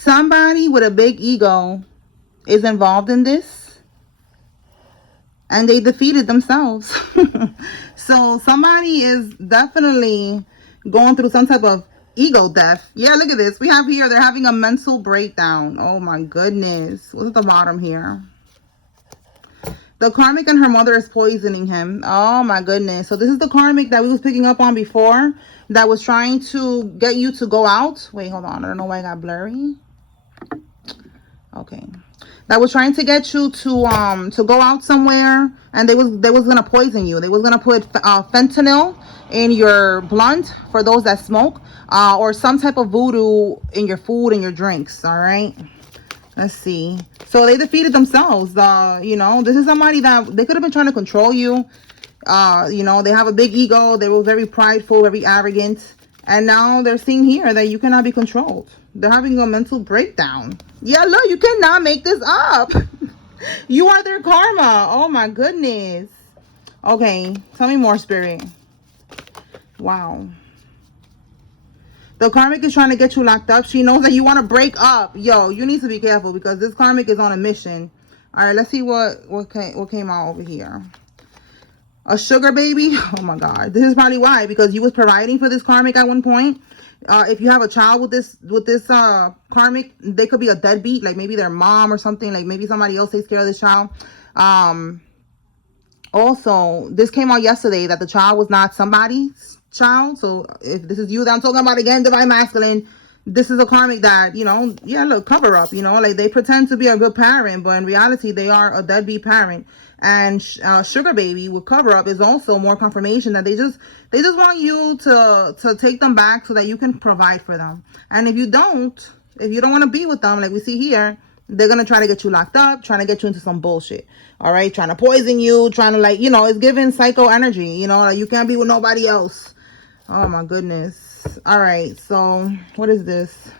Somebody with a big ego is involved in this, and they defeated themselves. So somebody is definitely going through some type of ego death. Yeah, look at this. We have here, they're having a mental breakdown. Oh my goodness. What's at the bottom here? The karmic and her mother is poisoning him. Oh my goodness. So this is the karmic that we was picking up on before, that was trying to get you to go out. Wait, hold on. I don't know why I got blurry. Okay. That was trying to get you to go out somewhere, and they was gonna poison you. They was gonna put fentanyl in your blunt for those that smoke, or some type of voodoo in your food and your drinks. All right. Let's see. So they defeated themselves. You know, this is somebody that they could have been trying to control you. You know, they have a big ego. They were very prideful, very arrogant. And now they're seeing here that you cannot be controlled. They're having a mental breakdown. Yeah, look, you cannot make this up. You are their karma. Oh my goodness. Okay, tell me more, Spirit. Wow. The karmic is trying to get you locked up. She knows that you want to break up. Yo, you need to be careful because this karmic is on a mission. All right, let's see what came out over here. A sugar baby. Oh my God, this is probably why, because you was providing for this karmic at one point. If you have a child with this karmic, they could be a deadbeat, like maybe their mom or something, like maybe somebody else takes care of this child. Also, this came out yesterday that the child was not somebody's child. So if this is you that I'm talking about again, divine masculine, this is a karmic that, you know, yeah, look, cover up, you know, like they pretend to be a good parent, but in reality they are a deadbeat parent. And sugar baby with cover up is also more confirmation that they just want you to take them back so that you can provide for them. And if you don't want to be with them, like we see here, they're going to try to get you locked up, trying to get you into some bullshit. All right. Trying to poison you, trying to, like, you know, it's giving psycho energy, you know, like you can't be with nobody else. Oh my goodness. All right. So what is this?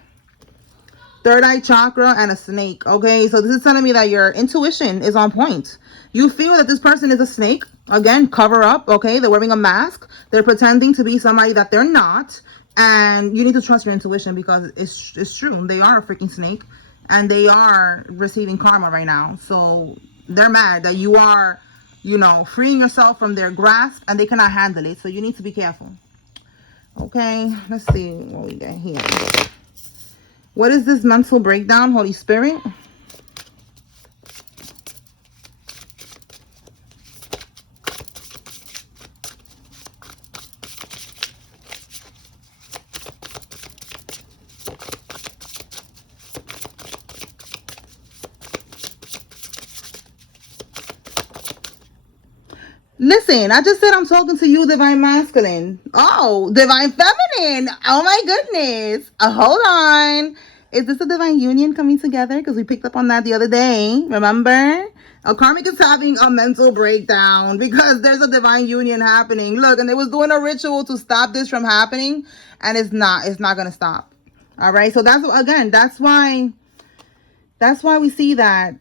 Third eye chakra and a snake. Okay. So this is telling me that your intuition is on point. You feel that this person is a snake. Again, cover up. Okay. They're wearing a mask. They're pretending to be somebody that they're not. And you need to trust your intuition because it's true. They are a freaking snake. And they are receiving karma right now. So they're mad that you are, you know, freeing yourself from their grasp, and they cannot handle it. So you need to be careful. Okay, let's see what we got here. What is this mental breakdown, Holy Spirit? Listen, I just said I'm talking to you, divine masculine. Oh, divine feminine. Oh my goodness. Hold on. Is this a divine union coming together? Because we picked up on that the other day. Remember? A karmic is having a mental breakdown because there's a divine union happening. Look, and they was doing a ritual to stop this from happening, and it's not going to stop. All right. So that's why we see that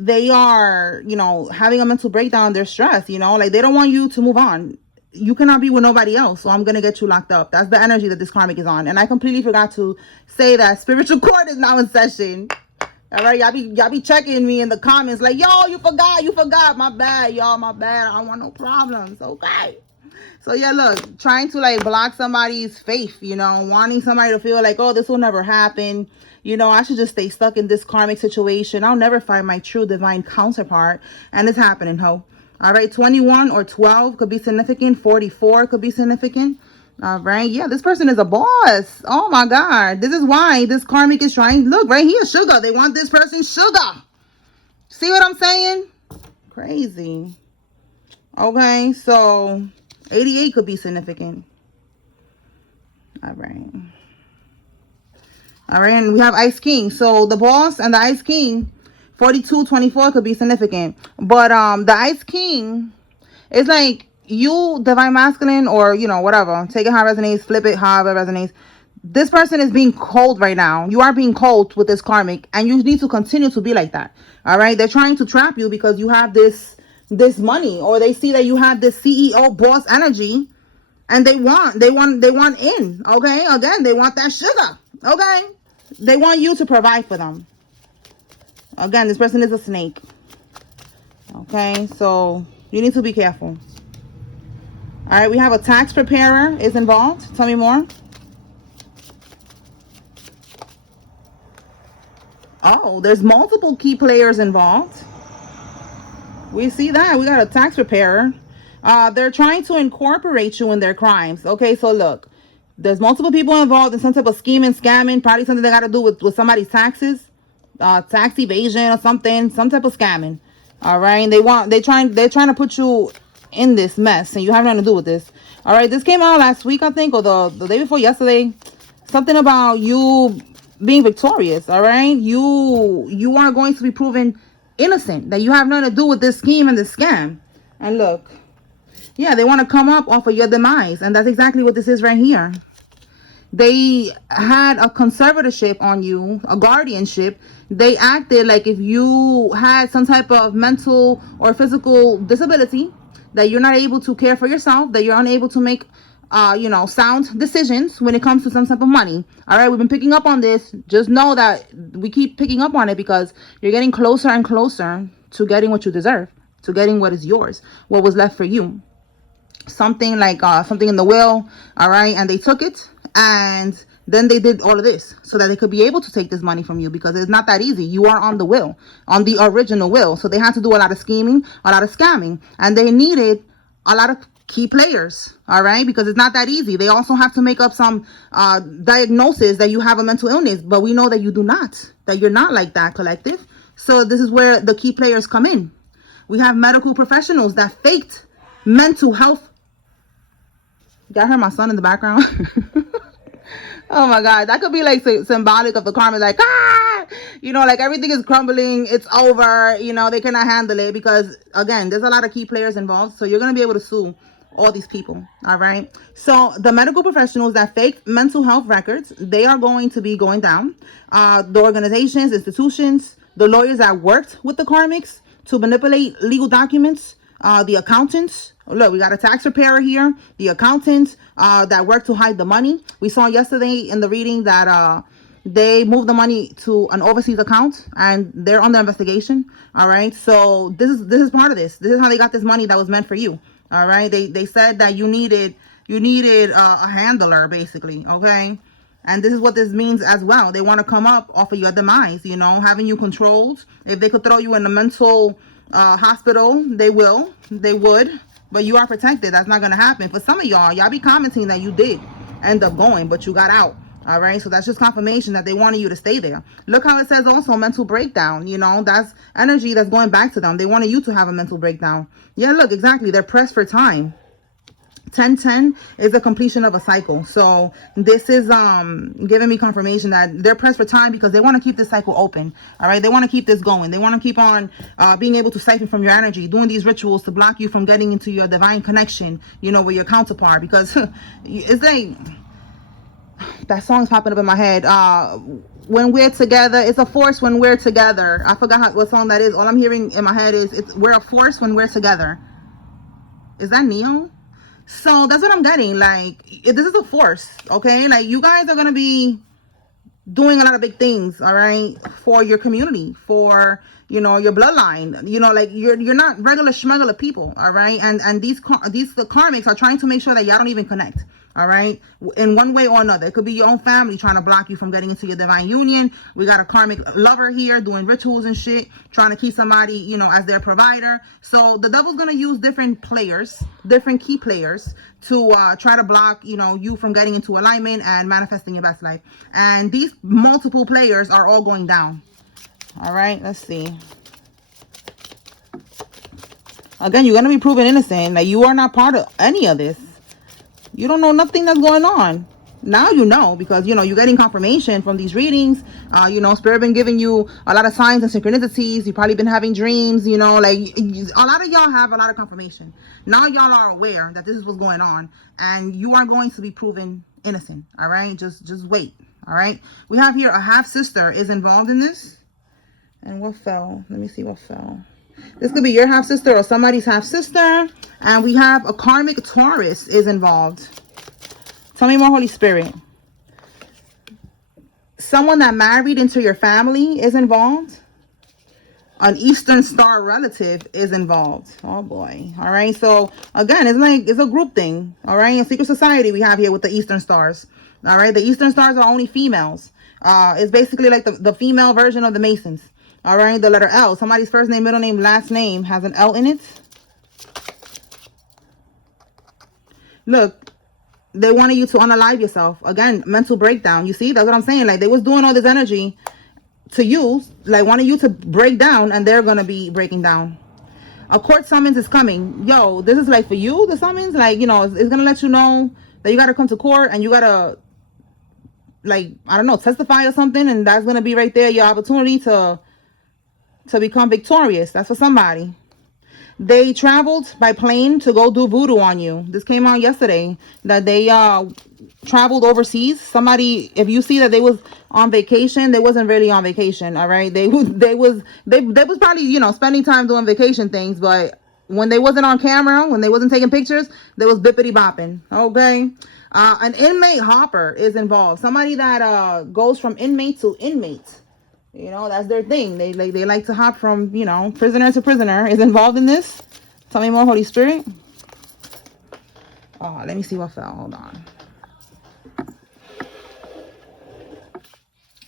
they are, you know, having a mental breakdown. They're stressed, you know, like they don't want you to move on. You cannot be with nobody else, so I'm gonna get you locked up. That's the energy that this karmic is on. And I completely forgot to say that spiritual court is now in session. All right, y'all be checking me in the comments like, yo, you forgot, my bad, y'all, my bad. I don't want no problems. Okay. So yeah, look, trying to like block somebody's faith, you know, wanting somebody to feel like, oh, this will never happen. You know, I should just stay stuck in this karmic situation. I'll never find my true divine counterpart. And it's happening, ho. All right, 21 or 12 could be significant. 44 could be significant. All right, yeah, this person is a boss. Oh my God. This is why this karmic is trying. Look, right here, sugar. They want this person sugar. See what I'm saying? Crazy. Okay, so 88 could be significant. All right. All right, and we have Ice King. So the boss and the Ice King, 42, 24 could be significant. But the Ice King is like you, divine masculine, or, you know, whatever. Take it how it resonates, flip it however it resonates. This person is being cold right now. You are being cold with this karmic, and you need to continue to be like that. All right, they're trying to trap you because you have this money, or they see that you have this CEO boss energy, and they want in. Okay, again, they want that sugar. Okay, they want you to provide for them. Again, this person is a snake. Okay, so you need to be careful. All right, we have a tax preparer is involved. Tell me more. Oh, there's multiple key players involved. We see that. We got a tax preparer. They're trying to incorporate you in their crimes. Okay, so look, there's multiple people involved in some type of scheming, scamming, probably something they got to do with somebody's taxes, tax evasion or something, some type of scamming. All right, they're trying to put you in this mess, and you have nothing to do with this. All right, this came out last week, I think, or the day before yesterday. Something about you being victorious. All right, you are going to be proven innocent, that you have nothing to do with this scheme and this scam. And look, yeah, they want to come up off of your demise, and that's exactly what this is right here. They had a conservatorship on you, a guardianship. They acted like if you had some type of mental or physical disability, that you're not able to care for yourself, that you're unable to make sound decisions when it comes to some type of money. All right, we've been picking up on this. Just know that we keep picking up on it because you're getting closer and closer to getting what you deserve, to getting what is yours, what was left for you. Something like something in the will. All right, and they took it, and then they did all of this so that they could be able to take this money from you, because it's not that easy. You are on the will, on the original will. So they had to do a lot of scheming, a lot of scamming, and they needed a lot of key players. All right, because it's not that easy. They also have to make up some diagnosis that you have a mental illness, but we know that you do not, that you're not like that, collective. So this is where the key players come in. We have medical professionals that faked mental health. Y'all heard my son in the background? Oh my God, that could be like symbolic of the karma, like, like everything is crumbling, it's over, they cannot handle it, because again, there's a lot of key players involved. So you're going to be able to sue all these people. All right, so the medical professionals that fake mental health records, they are going to be going down. The organizations, institutions, the lawyers that worked with the karmics to manipulate legal documents, the accountants. Look, we got a tax preparer here, the accountants that work to hide the money. We saw yesterday in the reading that they moved the money to an overseas account, and they're under investigation. All right, so this is part of this. This is how they got this money that was meant for you. All right, they said that you needed a handler, basically. Okay, and this is what this means as well. They want to come up off of your demise, having you controlled. If they could throw you in a mental hospital, they would, but you are protected. That's not going to happen. For some of y'all be commenting that you did end up going, but you got out. All right, so that's just confirmation that they wanted you to stay there. Look how it says also mental breakdown. That's energy that's going back to them. They wanted you to have a mental breakdown. Yeah, look, exactly. They're pressed for time. 1010 is the completion of a cycle. So this is giving me confirmation that they're pressed for time because they want to keep this cycle open. All right, they want to keep this going. They want to keep on being able to siphon from your energy, doing these rituals to block you from getting into your divine connection, with your counterpart. Because it's like that song's popping up in my head. When we're together, it's a force when we're together. I forgot what song that is. All I'm hearing in my head is we're a force when we're together. Is that Neo? So that's what I'm getting. Like, this is a force, okay? Like, you guys are going to be doing a lot of big things, all right, for your community, for, your bloodline. Like, you're not regular schmegular people, all right? And the karmics are trying to make sure that y'all don't even connect, all right, in one way or another. It could be your own family trying to block you from getting into your divine union. We got a karmic lover here doing rituals and shit, trying to keep somebody, as their provider. So the devil's going to use different players, different key players, to try to block, you from getting into alignment and manifesting your best life. And these multiple players are all going down. All right, let's see. Again, you're going to be proven innocent. Like, you are not part of any of this. You don't know nothing that's going on. Now you know, because, you're getting confirmation from these readings. Spirit been giving you a lot of signs and synchronicities. You've probably been having dreams, like a lot of y'all have a lot of confirmation. Now y'all are aware that this is what's going on, and you are going to be proven innocent. All right, just wait. All right, we have here a half sister is involved in this. And what fell? Let me see what fell. This could be your half sister or somebody's half sister. And we have a karmic Taurus is involved. Tell me more, Holy Spirit. someone that married into your family is involved. An Eastern Star relative is involved. Oh boy. All right. So again, it's like it's a group thing. All right. A secret society we have here with the Eastern Stars. All right. The Eastern Stars are only females. It's basically like the female version of the Masons. All right. The letter L. Somebody's first name, middle name, last name has an L in it. Look, they wanted you to unalive yourself. Again, mental breakdown. You see, that's what I'm saying. Like they was doing all this energy to you, like wanting you to break down, and they're gonna be breaking down. A court summons is coming. Yo, this is like for you, the summons, like, you know, it's gonna let you know that you gotta come to court and you gotta, like, I don't know, testify or something, and that's gonna be right there your opportunity to become victorious. That's for somebody. They traveled by plane to go do voodoo on you. This came out yesterday that they traveled overseas. Somebody, if you see that they was on vacation, they wasn't really on vacation. All right, they was probably, you know, spending time doing vacation things, but when they wasn't on camera, when they wasn't taking pictures, they was bippity bopping. Okay. An inmate hopper is involved. Somebody that goes from inmate to inmate. You know, that's their thing. They like to hop from, you know, prisoner to prisoner. Is involved in this. Tell me more, Holy Spirit. Oh, let me see what fell. Hold on.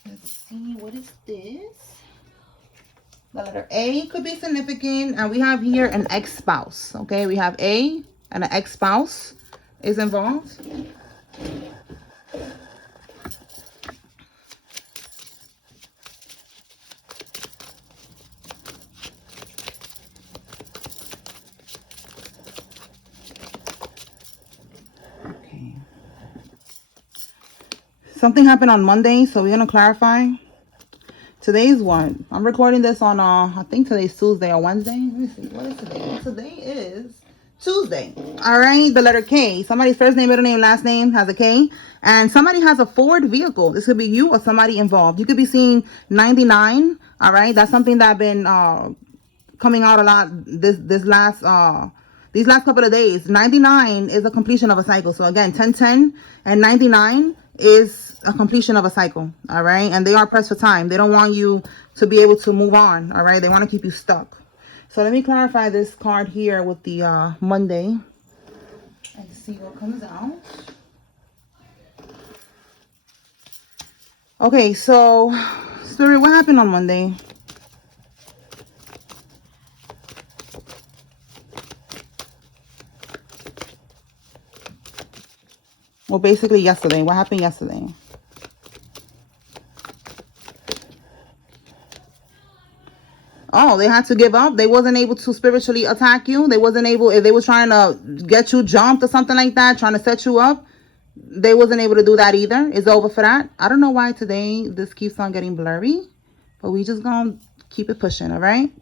Let's see, what is this? The letter A could be significant. And we have here an ex-spouse. Okay, we have A and an ex-spouse is involved. Something happened on Monday, so we're going to clarify. Today's what? I'm recording this on, I think today's Tuesday or Wednesday. Let me see. What is today? Today is Tuesday. All right. The letter K. Somebody's first name, middle name, last name has a K. And somebody has a Ford vehicle. This could be you or somebody involved. You could be seeing 99. All right. That's something that been coming out a lot these last couple of days. 99 is a completion of a cycle. So again, 1010 and 99 is a completion of a cycle. All right. And they are pressed for time. They don't want you to be able to move on. All right. They want to keep you stuck. So let me clarify this card here with the Monday and see what comes out. Okay. So Spirit, what happened on Monday? Well, basically yesterday. What happened yesterday? Oh, they had to give up. They wasn't able to spiritually attack you. They wasn't able, if they were trying to get you jumped or something like that, trying to set you up, they wasn't able to do that either. It's over for that. I don't know why today this keeps on getting blurry, but we just gonna keep it pushing, all right?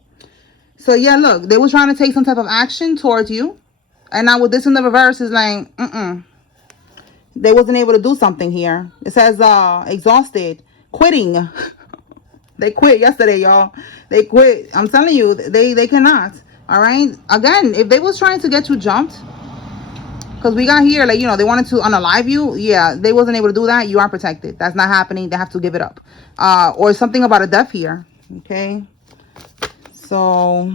So yeah, look, they were trying to take some type of action towards you. And now with this in the reverse is like, they wasn't able to do something here. It says exhausted, quitting. They quit yesterday, y'all. They quit. I'm telling you, they cannot. All right. Again, if they was trying to get you jumped, because we got here, like, you know, they wanted to unalive you. Yeah, they wasn't able to do that. You are protected. That's not happening. They have to give it up. Or something about a death here. Okay. So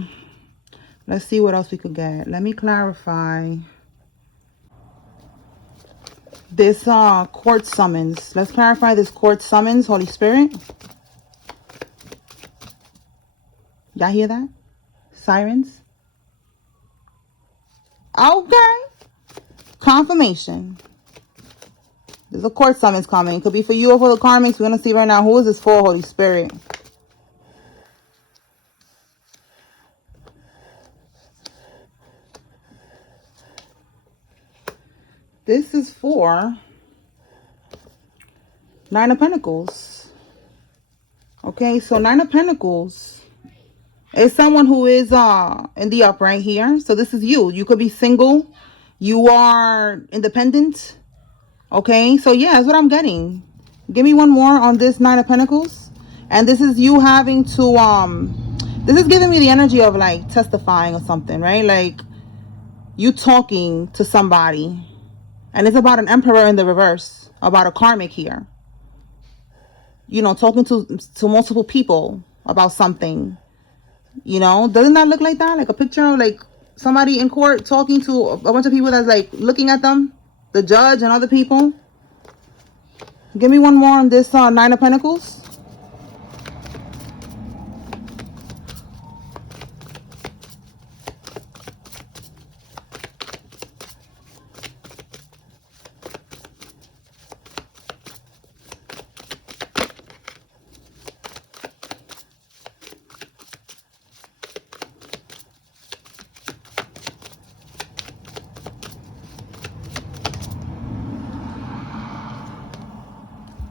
let's see what else we could get. Let me clarify this court summons. Let's clarify this court summons, Holy Spirit. Y'all hear that? Sirens? Okay. Confirmation. There's a court summons coming. Could be for you or for the Karmics. We're going to see right now. Who is this for, Holy Spirit? This is for Nine of Pentacles. Okay, so Nine of Pentacles is someone who is in the upright here. So this is you. You could be single. You are independent. Okay, so yeah, that's what I'm getting. Give me one more on this Nine of Pentacles. And this is you having to this is giving me the energy of like testifying or something, right? Like you talking to somebody. And it's about an Emperor in the reverse, about a Karmic here. you know, talking to multiple people about something. You know, doesn't that look like that? Like a picture of like somebody in court talking to a bunch of people that's like looking at them, the judge and other people. Give me one more on this Nine of Pentacles.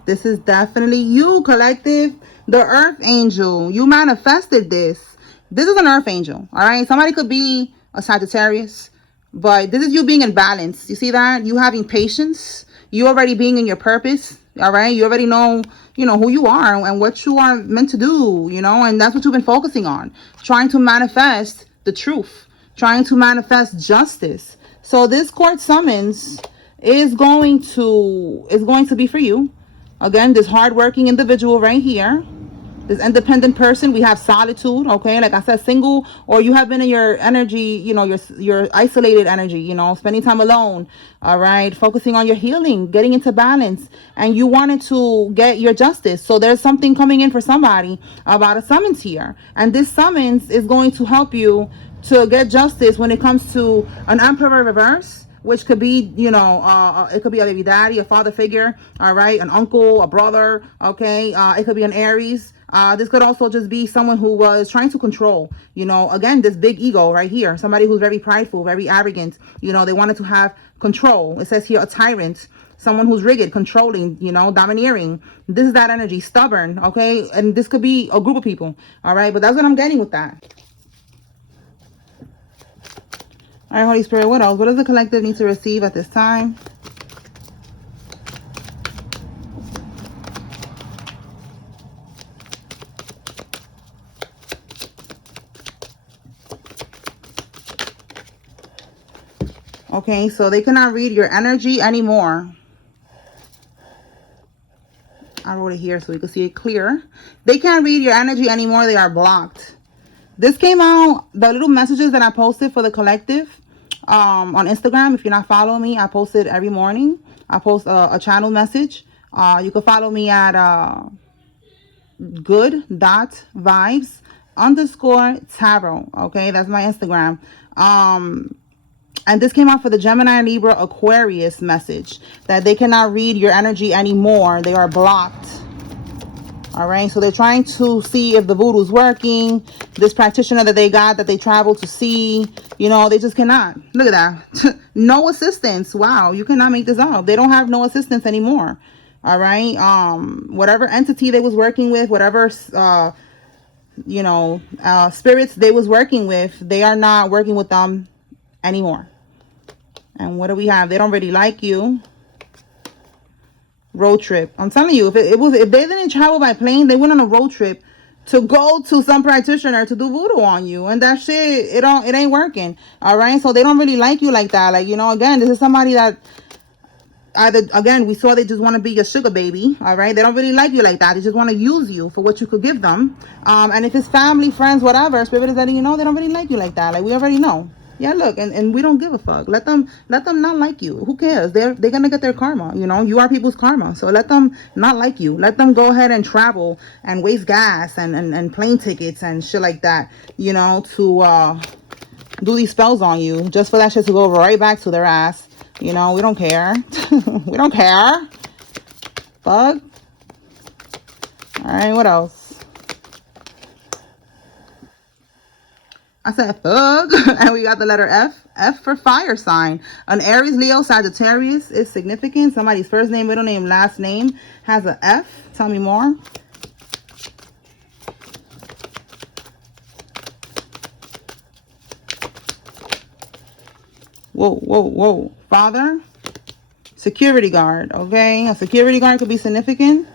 This is definitely you, collective. The Earth Angel. You manifested this. This is an Earth Angel, all right? Somebody could be a Sagittarius, but this is you being in balance. You see that? You having patience. You already being in your purpose, all right? You already know, you know, who you are and what you are meant to do, you know? And that's what you've been focusing on. Trying to manifest the truth. Trying to manifest justice. So this court summons is going to be for you. Again, this hardworking individual right here, this independent person, we have solitude, okay? Like I said, single, or you have been in your energy, you know, your isolated energy, you know, spending time alone, all right? Focusing on your healing, getting into balance, and you wanted to get your justice. So there's something coming in for somebody about a summons here. And this summons is going to help you to get justice when it comes to an Emperor reverse, which could be, you know, it could be a baby daddy, a father figure, all right, an uncle, a brother, okay, it could be an Aries. This could also just be someone who was trying to control, you know, again, this big ego right here, somebody who's very prideful, very arrogant, you know, they wanted to have control. It says here a tyrant, someone who's rigid, controlling, you know, domineering. This is that energy, stubborn, okay, and this could be a group of people, all right, but that's what I'm getting with that. All right, Holy Spirit, what else? What does the collective need to receive at this time? Okay, so they cannot read your energy anymore. I wrote it here so you can see it clear. They can't read your energy anymore. They are blocked. This came out, the little messages that I posted for the collective on Instagram. If you're not following me, I post it every morning. I post a channel message. You can follow me at good.vibes_tarot. Okay, that's my Instagram. And this came out for the Gemini, Libra, Aquarius message, that they cannot read your energy anymore. They are blocked. All right, so they're trying to see if the voodoo's working. This practitioner that they got, that they traveled to see, you know, they just cannot. Look at that. No assistance. Wow, you cannot make this up. They don't have no assistance anymore. All right, whatever entity they was working with, whatever you know, spirits they was working with, they are not working with them anymore. And what do we have? They don't really like you. Road trip. I'm telling you, if they didn't travel by plane, they went on a road trip to go to some practitioner to do voodoo on you, and that shit, it ain't working. All right, so they don't really like you like that. Like, you know, again, this is somebody that either, again, we saw they just want to be your sugar baby. All right, they don't really like you like that. They just want to use you for what you could give them. And if it's family, friends, whatever, spirit is letting you know they don't really like you like that. Like, we already know. Yeah, look, and we don't give a fuck. Let them not like you. Who cares? They're gonna get their karma. You know, you are people's karma. So let them not like you. Let them go ahead and travel and waste gas and plane tickets and shit like that, you know, to do these spells on you, just for that shit to go right back to their ass. You know, we don't care. We don't care. Fuck. All right, what else? I said fuck, and we got the letter F. F for fire sign. An Aries, Leo, Sagittarius is significant. Somebody's first name, middle name, last name has an F. Tell me more. Whoa, whoa, whoa. Father, security guard, okay? A security guard could be significant.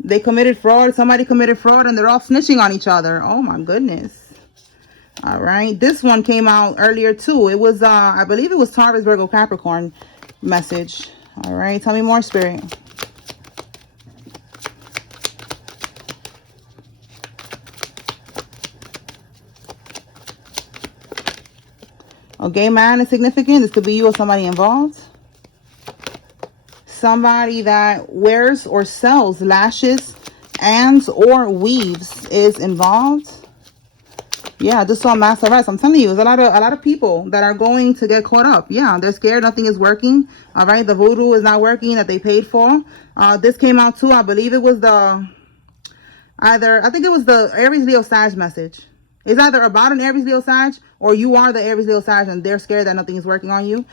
They committed fraud. Somebody committed fraud, and they're all snitching on each other. Oh, my goodness. All right, this one came out earlier too. It was I believe it was Taurus, Virgo, Capricorn message. All right, tell me more, spirit. A gay man is significant. This could be you or somebody involved. Somebody that wears or sells lashes and or weaves is involved. Yeah, I just saw mass arrest. I'm telling you, there's a lot of people that are going to get caught up. Yeah, they're scared. Nothing is working. All right, the voodoo is not working that they paid for. This came out too. I believe it was I think it was the Aries Leo Sag message. It's either about an Aries Leo Sag or you are the Aries Leo Sag and they're scared that nothing is working on you.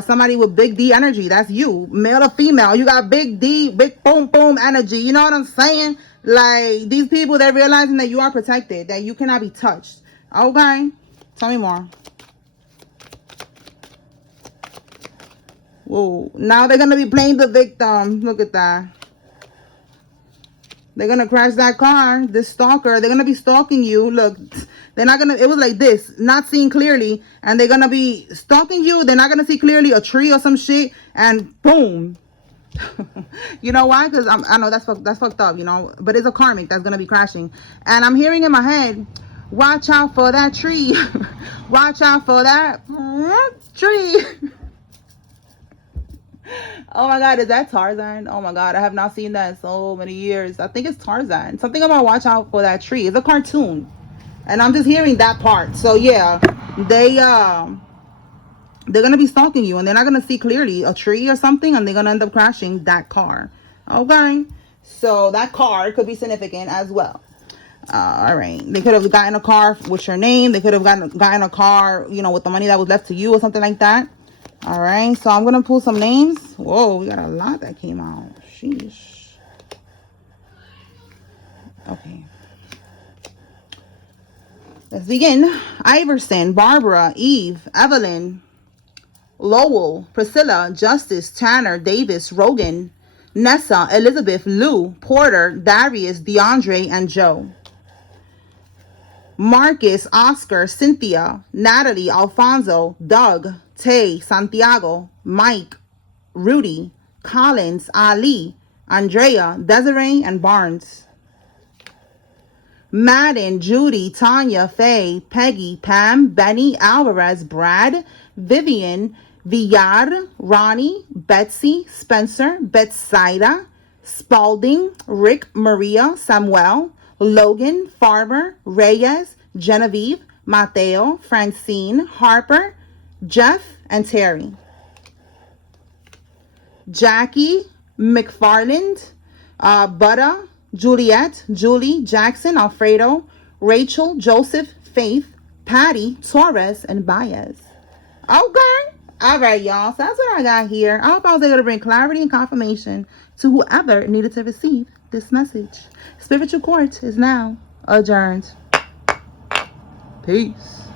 Somebody with big D energy, that's you, male or female. You got big D, big boom boom energy. You know what I'm saying? Like, these people, they're realizing that you are protected, that you cannot be touched. Okay, tell me more. Whoa, now they're gonna be playing the victim. Look at that. They're gonna crash that car. This stalker, they're gonna be stalking you. Look, they're not gonna, it was like this, not seeing clearly, and they're gonna be stalking you. They're not gonna see clearly a tree or some shit, and boom. You know why? Because I know that's fucked up, you know, but it's a karmic that's gonna be crashing. And I'm hearing in my head, watch out for that tree. Watch out for that tree. Oh my god, is that Tarzan? Oh my god, I have not seen that in so many years. I think it's Tarzan. Something about watch out for that tree. It's a cartoon. And I'm just hearing that part. So yeah, they're gonna be stalking you and they're not gonna see clearly a tree or something, and they're gonna end up crashing that car. Okay, so that car could be significant as well. All right, they could have gotten a car with your name. They could have gotten a car, you know, with the money that was left to you or something like that. All right, so I'm gonna pull some names. Whoa, we got a lot that came out. Sheesh. Okay, let's begin. Iverson, Barbara, Eve, Evelyn, Lowell, Priscilla, Justice, Tanner, Davis, Rogan, Nessa, Elizabeth, Lou, Porter, Darius, DeAndre, and Joe. Marcus, Oscar, Cynthia, Natalie, Alfonso, Doug, Tay, Santiago, Mike, Rudy, Collins, Ali, Andrea, Desiree, and Barnes. Madden, Judy, Tanya, Faye, Peggy, Pam, Benny, Alvarez, Brad, Vivian, Villar, Ronnie, Betsy, Spencer, Betsaida, Spalding, Rick, Maria, Samuel, Logan, Farmer, Reyes, Genevieve, Mateo, Francine, Harper, Jeff, and Terry. Jackie, McFarland, Butter, Juliet, Julie, Jackson, Alfredo, Rachel, Joseph, Faith, Patty, Torres, and Baez. Okay. All right, y'all. So that's what I got here. I hope I was able to bring clarity and confirmation to whoever needed to receive this message. Spiritual Court is now adjourned. Peace.